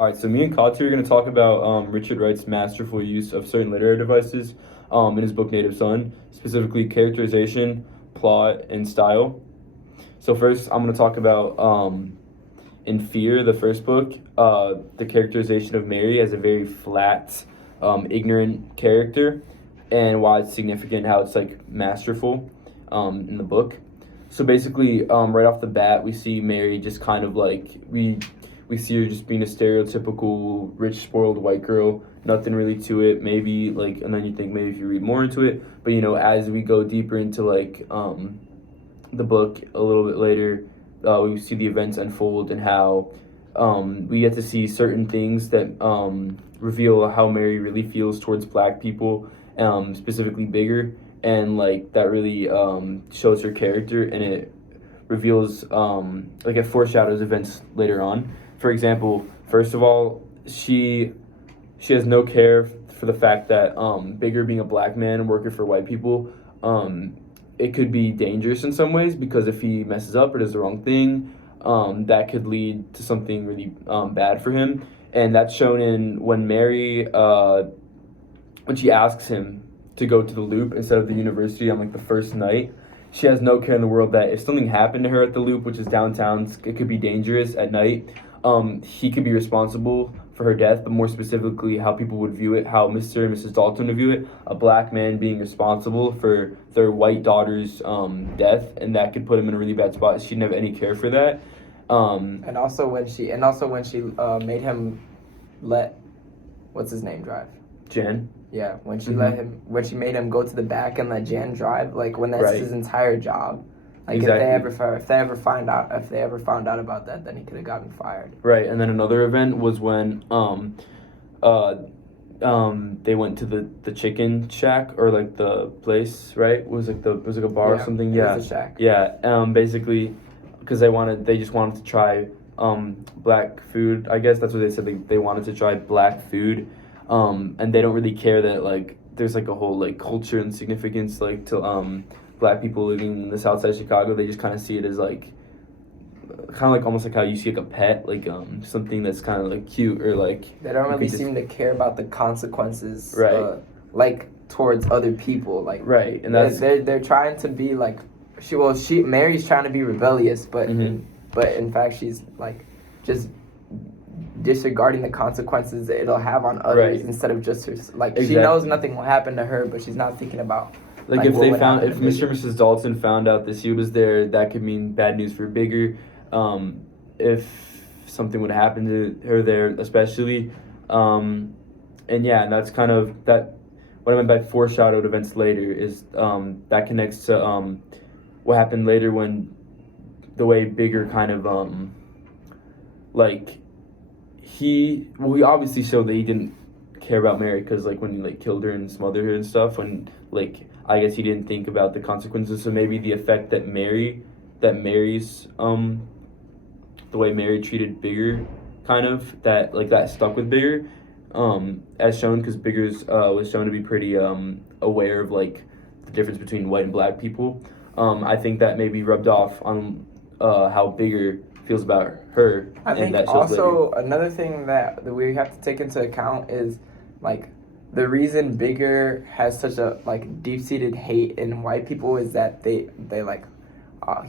All right, so me and Kati are going to talk about Richard Wright's masterful use of certain literary devices in his book Native Son, specifically characterization, plot, and style. So first, I'm going to talk about in Fear, the first book, the characterization of Mary as a very flat, ignorant character, and why it's significant, how it's like masterful in the book. So basically, right off the bat, we see Mary just kind of like we see her just being a stereotypical rich, spoiled white girl. Nothing really to it. Maybe like, and then you think maybe if you read more into it, but as we go deeper into like the book a little bit later, we see the events unfold and how we get to see certain things that reveal how Mary really feels towards Black people, specifically Bigger, and like that really shows her character, and it reveals like it foreshadows events later on. For example, first of all, she has no care for the fact that Bigger being a Black man working for white people, it could be dangerous in some ways, because if he messes up or does the wrong thing, that could lead to something really bad for him. And that's shown in when Mary, when she asks him to go to the Loop instead of the university on like the first night. She has no care in the world that if something happened to her at the Loop, which is downtown, it could be dangerous at night. He could be responsible for her death, but more specifically, how people would view it, how Mr. and Mrs. Dalton would view it, a Black man being responsible for their white daughter's death, and that could put him in a really bad spot. She didn't have any care for that. And also when she made him let what's his name drive. Jen. Yeah, when she Mm-hmm. when she made him go to the back and let Jan drive, like when that's Right. his entire job. Like Exactly. if they ever found out about that, then he could have gotten fired. Right, and then another event was when they went to the chicken shack, or like the place, right? It was like a bar or something. It was the shack. Yeah. Basically, because they just wanted to try Black food. I guess that's what they said. They wanted to try Black food, and they don't really care that like there's like a whole like culture and significance like to Black people living in the South Side of Chicago. They just kind of see it as like kind of like almost like how you see like a pet, like something that's kind of like cute, or like They don't really seem to care about the consequences, Right. Like towards other people, like right, and that's they're trying to be like Mary's trying to be rebellious, but Mhm. but in fact she's like just disregarding the consequences that it'll have on others, Right. instead of just her. Like Exactly. she knows nothing will happen to her, but she's not thinking about like like, if what they would found happen if to Mr. Bigger. and Mrs. Dalton found out that she was there, that could mean bad news for Bigger. If something would happen to her there, especially, and yeah, and that's kind of that. What I meant by foreshadowed events later is that connects to what happened later, when the way Bigger kind of like he obviously showed that he didn't care about Mary, because like when he like killed her and smothered her and stuff, when like I guess he didn't think about the consequences. So maybe the effect that Mary's the way Mary treated Bigger, kind of that stuck with Bigger, as shown, because Bigger's was shown to be pretty aware of like the difference between white and Black people. I think that maybe rubbed off on how Bigger feels about her. I and think that shows later. also another thing that we have to take into account is like the reason Bigger has such a like deep-seated hate in white people is that they like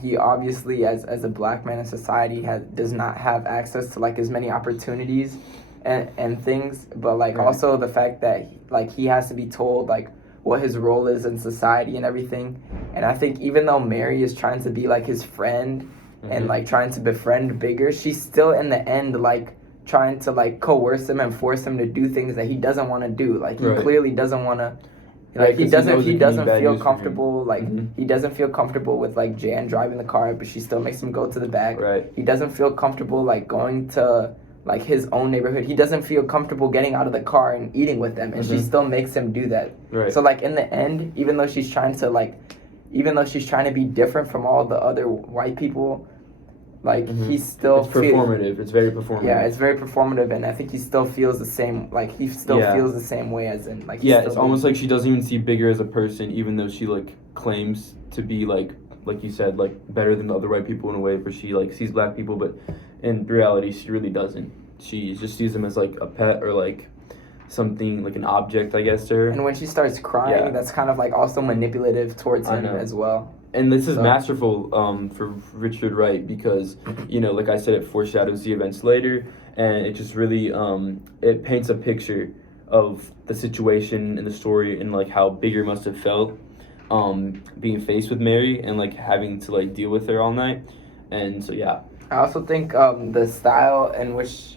he obviously as a Black man in society does not have access to like as many opportunities and things, but like Right. also the fact that like he has to be told like what his role is in society and everything. And I think even though Mary is trying to be like his friend and Mhm. like trying to befriend Bigger, she's still in the end like trying to like coerce him and force him to do things that he doesn't want to do. Like he Right. clearly doesn't want to. Right, Like he 'cause knows it doesn't can be bad feel news for him. comfortable. Like Mhm. he doesn't feel comfortable with like Jan driving the car, but she still makes him go to the back. Right. He doesn't feel comfortable like going to like his own neighborhood. He doesn't feel comfortable getting out of the car and eating with them, and she Mhm. still makes him do that. Right. So like in the end, even though she's trying to be different from all the other white people, like Mhm. he still It's performative. It's very performative. yeah, it's very performative, and I think he still feels the same. Like he still Yeah. feels the same way as in like. he's Yeah, still it's almost like she doesn't even see Bigger as a person, even though she like claims to be like you said, like better than the other white people in a way, where she like sees Black people, but in reality she really doesn't. she just sees him as like a pet or like something like an object, I guess, to her. And when she starts crying, Yeah. that's kind of like also manipulative towards I him know. as well. And this is So- masterful for Richard Wright because, you know, like I said, it foreshadows the events later, and it just really it paints a picture of the situation in the story and like how Bigger must have felt being faced with Mary and like having to like deal with her all night. And so yeah. I also think the style in which,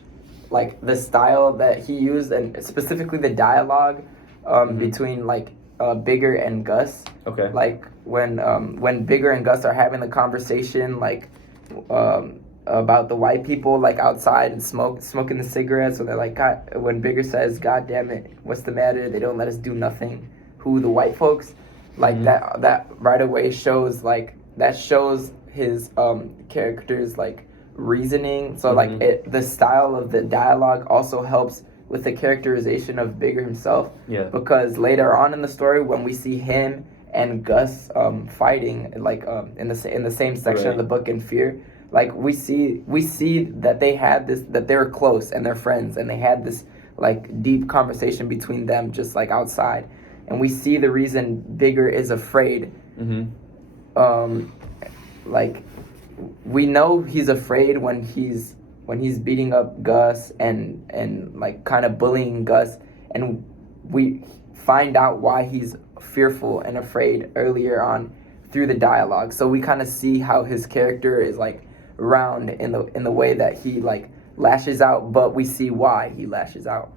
like the style that he used, and specifically the dialogue between like Bigger and Gus. Okay. Like when Bigger and Gus are having the conversation, like about the white people like outside and smoking the cigarettes, or they're like, God, when Bigger says, "God damn it, what's the matter? They don't let us do nothing." Who, the white folks? Like that right away shows his character's like reasoning. So like the style of the dialogue also helps with the characterization of Bigger himself. Yeah. Because later on in the story, when we see him and Gus fighting, like in the same section of the book in Fear, like we see that that they were close and they're friends, and they had this like deep conversation between them just like outside, and we see the reason Bigger is afraid. Like we know he's afraid when he's beating up Gus and like kind of bullying Gus, and we find out why he's fearful and afraid earlier on through the dialogue. So we kind of see how his character is like round in the way that he like lashes out, but we see why he lashes out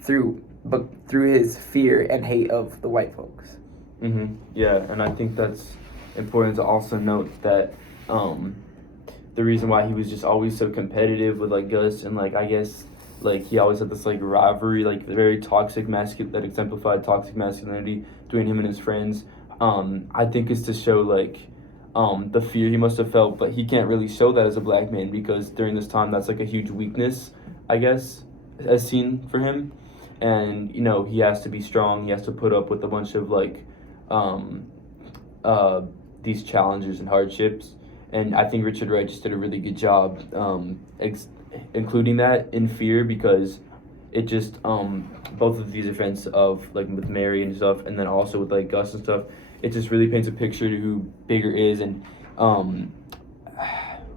through his fear and hate of the white folks. Yeah, and I think that's important to also note that the reason why he was just always so competitive with like Gus, and like I guess like he always had this like rivalry, like very toxic that exemplified toxic masculinity between him and his friends. I think is to show like the fear he must have felt, but he can't really show that as a black man because during this time that's like a huge weakness, I guess, as seen for him. And you know, he has to be strong, he has to put up with a bunch of like these challenges and hardships, and I think Richard Wright just did a really good job including that in Fear, because it just both of these events of like with Mary and stuff, and then also with like Gus and stuff, it just really paints a picture to who Bigger is and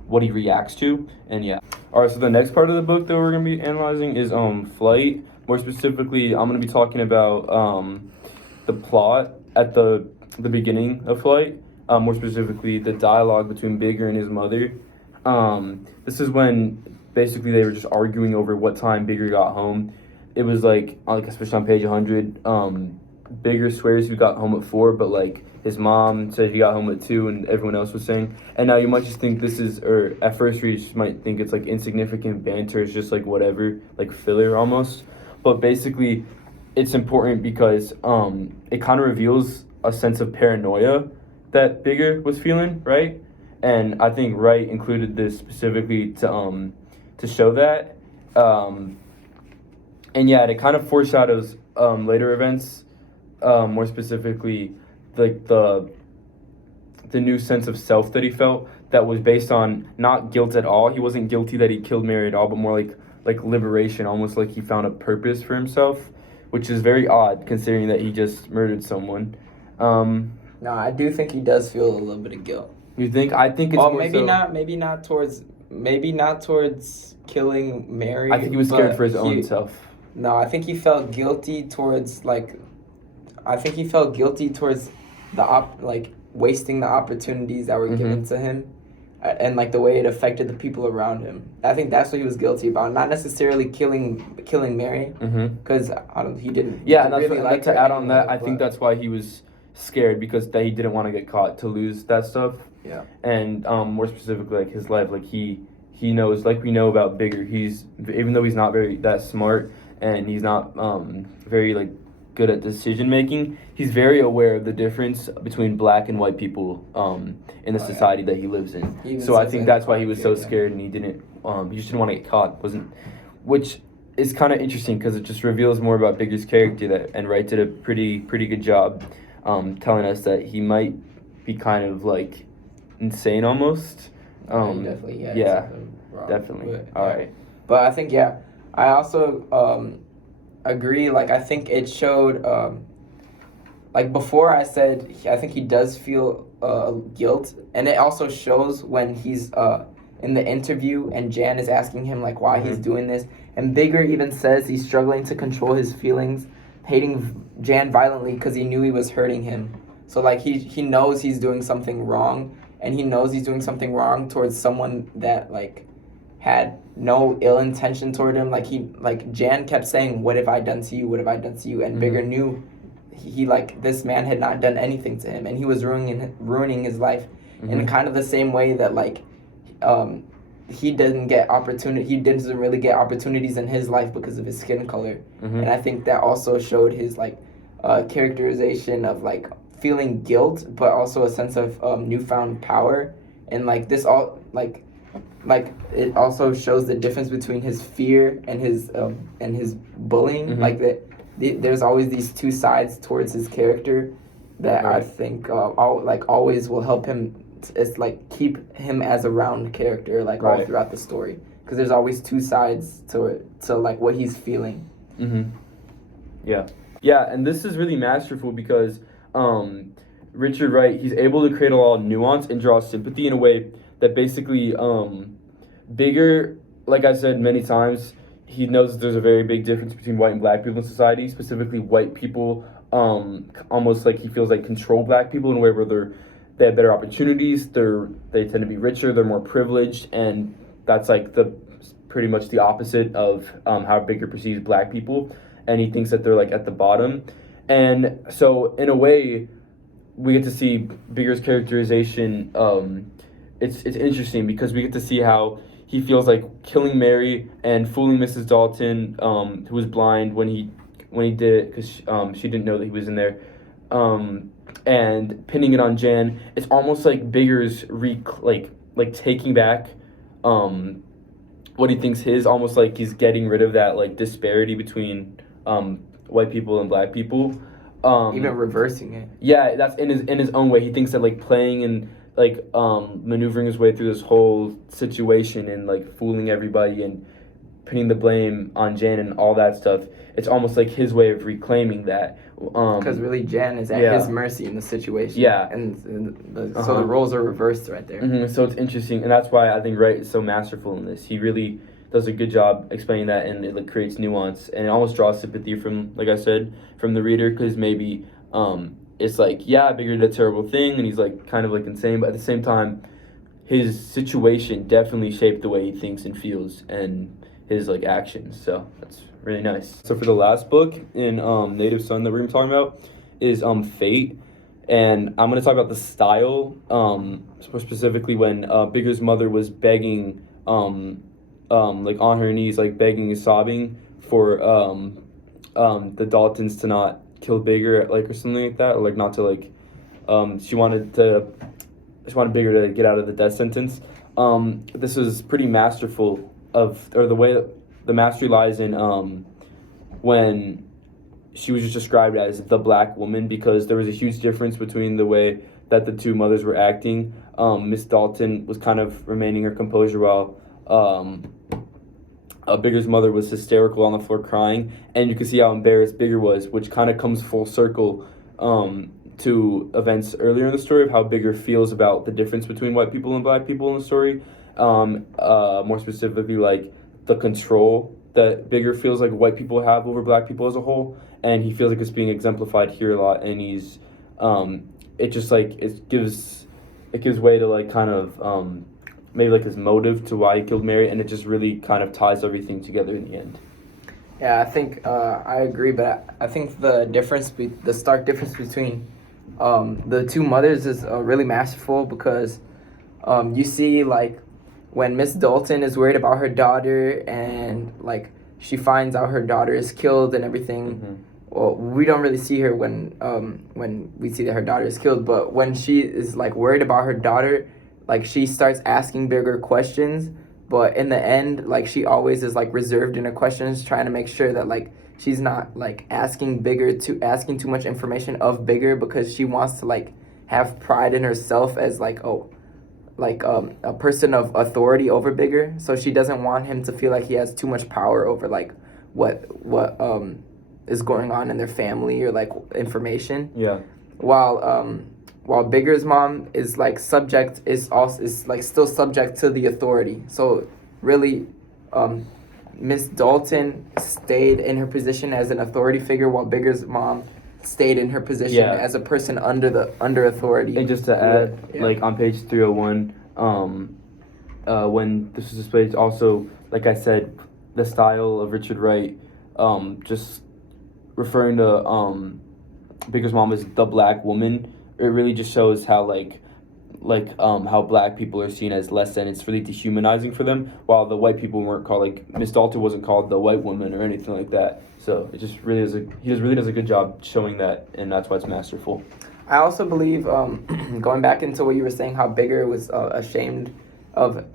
what he reacts to. And yeah. All right, so the next part of the book that we're gonna be analyzing is Flight. More specifically, I'm gonna be talking about the plot at the beginning of Flight. More specifically, the dialogue between Bigger and his mother. This is when basically they were just arguing over what time Bigger got home. It was like especially on page 100, Bigger swears he got home at 4, but like his mom said he got home at 2, and everyone else was saying. And now you might just think this is, or at first read, you just might think it's like insignificant banter. It's just like whatever, like filler almost. But basically, it's important because it kind of reveals a sense of paranoia that Bigger was feeling, right? And I think Wright included this specifically to show that. And yeah, it kind of foreshadows later events, more specifically like the new sense of self that he felt that was based on not guilt at all. He wasn't guilty that he killed Mary at all, but more like liberation, almost like he found a purpose for himself, which is very odd considering that he just murdered someone. No, I do think he does feel a little bit of guilt. You think? I think it's well, more maybe so, not towards killing Mary. I think he was scared but for his own self. No, I think he felt guilty towards the wasting the opportunities that were given to him, and like the way it affected the people around him. I think that's what he was guilty about, not necessarily killing Mary, because he didn't. Yeah, and and really like to her add on anyway, that, I think that's why he was scared, because he didn't want to get caught to lose that stuff. Yeah. And more specifically, like his life, like he knows, like we know about Bigger, he's, even though he's not very that smart and he's not very like good at decision making, he's very aware of the difference between black and white people in the society that he lives in. So I think that's why he was so scared, and he just didn't want to get caught. Which is kind of interesting because it just reveals more about Bigger's character, and Wright did a pretty good job telling us that he might be kind of like insane almost. Definitely, yeah, definitely. All right. But I think I also agree. Like I think it showed. Like before, I said I think he does feel guilt, and it also shows when he's in the interview and Jan is asking him like why he's doing this, and Bigger even says he's struggling to control his feelings, hating Jan violently because he knew he was hurting him. So like he knows he's doing something wrong, and he knows he's doing something wrong towards someone that like had no ill intention toward him. Like Jan kept saying, "What have I done to you? What have I done to you?" And Bigger knew he like this man had not done anything to him, and he was ruining his life in kind of the same way that like he doesn't really get opportunities in his life because of his skin color. And I think that also showed his like characterization of like feeling guilt, but also a sense of newfound power. And like this all like it also shows the difference between his fear and his bullying. Like that there's always these two sides towards his character that I think always will help him. It's like keep him as a round character like all throughout the story, because there's always two sides to like what he's feeling. Yeah, and this is really masterful because Richard Wright, he's able to create a lot of nuance and draw sympathy in a way that basically Bigger, like I said many times, he knows that there's a very big difference between white and black people in society. Specifically, white people almost like he feels like control black people in a way where they have better opportunities, they tend to be richer, they're more privileged, and that's like pretty much the opposite of how Bigger perceives black people, and he thinks that they're like at the bottom. And so in a way we get to see Bigger's characterization. It's interesting because we get to see how he feels like killing Mary and fooling Mrs. Dalton, who was blind when he did it because she didn't know that he was in there, and pinning it on Jan. It's almost like Bigger's taking back what he thinks his, almost like he's getting rid of that like disparity between white people and black people. Even reversing it. Yeah, that's in his own way. He thinks that like playing and like maneuvering his way through this whole situation and like fooling everybody and pinning the blame on Jan and all that stuff, it's almost like his way of reclaiming that. Because really Jan is at his mercy in the situation. Yeah. So the roles are reversed right there. So it's interesting, and that's why I think Wright is so masterful in this. He really does a good job explaining that, and it like creates nuance, and it almost draws sympathy from, like I said, from the reader, because maybe it's like, yeah, Bigger did a terrible thing, and he's like kind of like insane, but at the same time, his situation definitely shaped the way he thinks and feels, and his like actions. So that's really nice. So for the last book in Native Son that we're gonna be talking about is Fate, and I'm gonna talk about the style, specifically when Bigger's mother was begging, like on her knees, like begging and sobbing for the Daltons to not kill Bigger, like, or something like that, or like not to like she wanted Bigger to get out of the death sentence. This was pretty masterful the way that the mastery lies in when she was just described as the black woman, because there was a huge difference between the way that the two mothers were acting. Miss Dalton was kind of remaining her composure while Bigger's mother was hysterical on the floor crying, and you can see how embarrassed Bigger was, which kind of comes full circle to events earlier in the story of how Bigger feels about the difference between white people and black people in the story. More specifically, like the control that Bigger feels like white people have over black people as a whole, and he feels like it's being exemplified here a lot. And he's it gives way to like kind of maybe like his motive to why he killed Mary, and it just really kind of ties everything together in the end. Yeah, I think I agree, but I think the stark difference between the two mothers is really masterful, because you see like when Miss Dalton is worried about her daughter and like she finds out her daughter is killed and everything. Well, we don't really see her when we see that her daughter is killed, but when she is like worried about her daughter, like she starts asking Bigger questions, but in the end, like she always is like reserved in her questions, trying to make sure that like she's not like asking too much information of Bigger, because she wants to like have pride in herself as like, oh, like a person of authority over Bigger, so she doesn't want him to feel like he has too much power over like what is going on in their family or like information. Yeah. While Bigger's mom is like still subject to the authority. So really, Miss Dalton stayed in her position as an authority figure, while Bigger's mom stayed in her position as a person under authority. And just to add, like on page 301, when this was displayed, also, like I said, the style of Richard Wright, just referring to Bigger's mom as the black woman, it really just shows how how black people are seen as less than. It's really dehumanizing for them, while the white people weren't called, like Miss Dalton wasn't called the white woman or anything like that. So it just really really does a good job showing that, and that's why it's masterful. I also believe, going back into what you were saying, how Bigger was ashamed of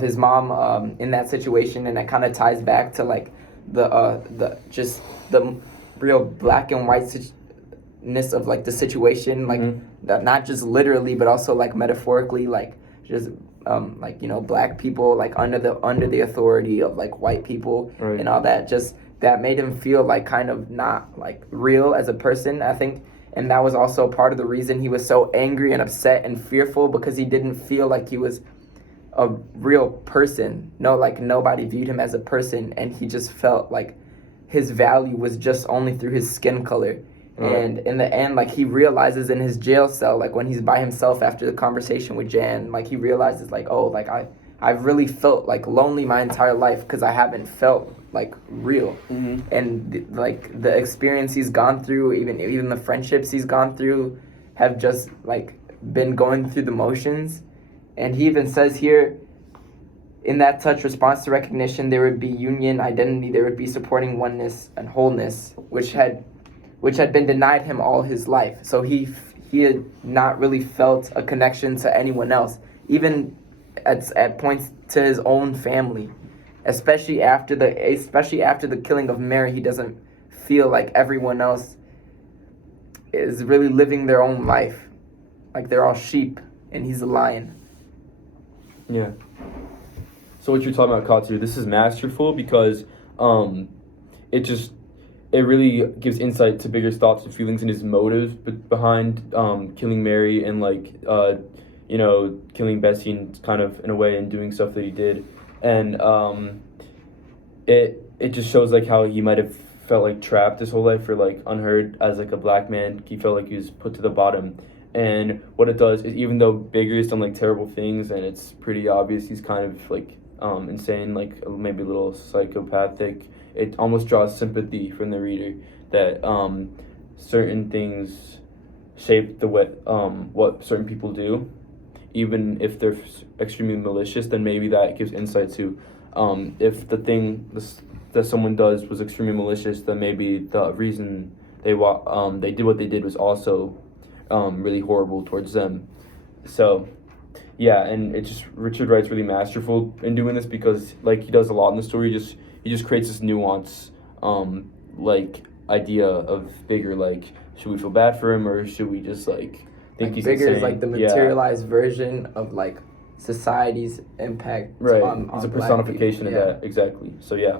his mom in that situation, and that kind of ties back to like the real black and whiteness of like the situation, like that, not just literally but also like metaphorically, like just black people like under the authority of like white people, right, and all that, just that made him feel like kind of not like real as a person, I think. And that was also part of the reason he was so angry and upset and fearful, because he didn't feel like he was a real person. No, like nobody viewed him as a person, and he just felt like his value was just only through his skin color. Right. And in the end, like he realizes in his jail cell, like when he's by himself after the conversation with Jan, like he realizes like, oh, like I've really felt like lonely my entire life because I haven't felt like real. And like the experience he's gone through, even the friendships he's gone through, have just like been going through the motions. And he even says here, in that touch, response to recognition, there would be union, identity, there would be supporting oneness and wholeness, which had been denied him all his life. So he had not really felt a connection to anyone else, even at points to his own family. Especially after the killing of Mary, he doesn't feel like everyone else is really living their own life. Like they're all sheep and he's a lion. Yeah. So what you're talking about, Katsu, this is masterful because it really gives insight to Bigger's thoughts and feelings and his motives behind killing Mary and killing Bessie and kind of in a way and doing stuff that he did. And it just shows like how he might have felt like trapped his whole life, or like unheard as like a black man. He felt like he was put to the bottom. And what it does is, even though Bigger's done like terrible things and it's pretty obvious he's kind of like insane, like maybe a little psychopathic, it almost draws sympathy from the reader that certain things shape the way what certain people do. Even if they're extremely malicious, then maybe that gives insight to if the thing that someone does was extremely malicious, then maybe the reason they did what they did was also really horrible towards them. So yeah, and it just, Richard Wright's really masterful in doing this, because like he does a lot in the story. He just creates this nuance like idea of Bigger, like should we feel bad for him or should we just like think he's Bigger insane? is like the materialized version of like society's impact right. on He's a black personification people. of that, exactly. So yeah.